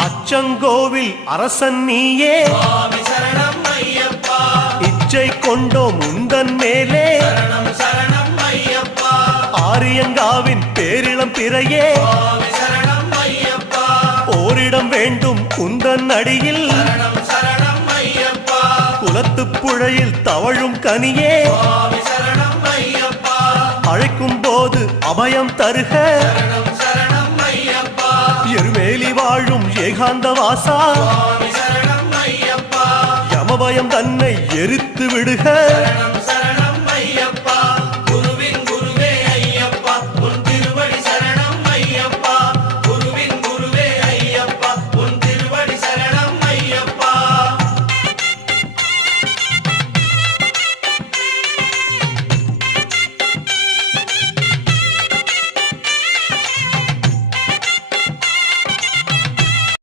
அச்சங்கோவில் அரசன் நீயே சுவாமி சரணம் ஐயப்பா இச்சை கொண்டோம் உந்தன் மேலே சரணம் சரணம் ஐயப்பா ஆரியங்காவின் பேரிளம் பிறையே சுவாமி சரணம் ஐயப்பா ஓரிடம் வேண்டும் உந்தன் அடியில் சரணம் சரணம் ஐயப்பா குலத்துப் புழையில் தவழும் கனியே சுவாமி சரணம் ஐயப்பா அழைக்கும் போது அபயம் தருக சரணம் சரணம் ஐயப்பா எருமேலி வாழும் ஏகாந்த வாசா சுவாமி சரணம் ஐயப்பா யமபயம் தன்னை எரித்து விடுக சரணம்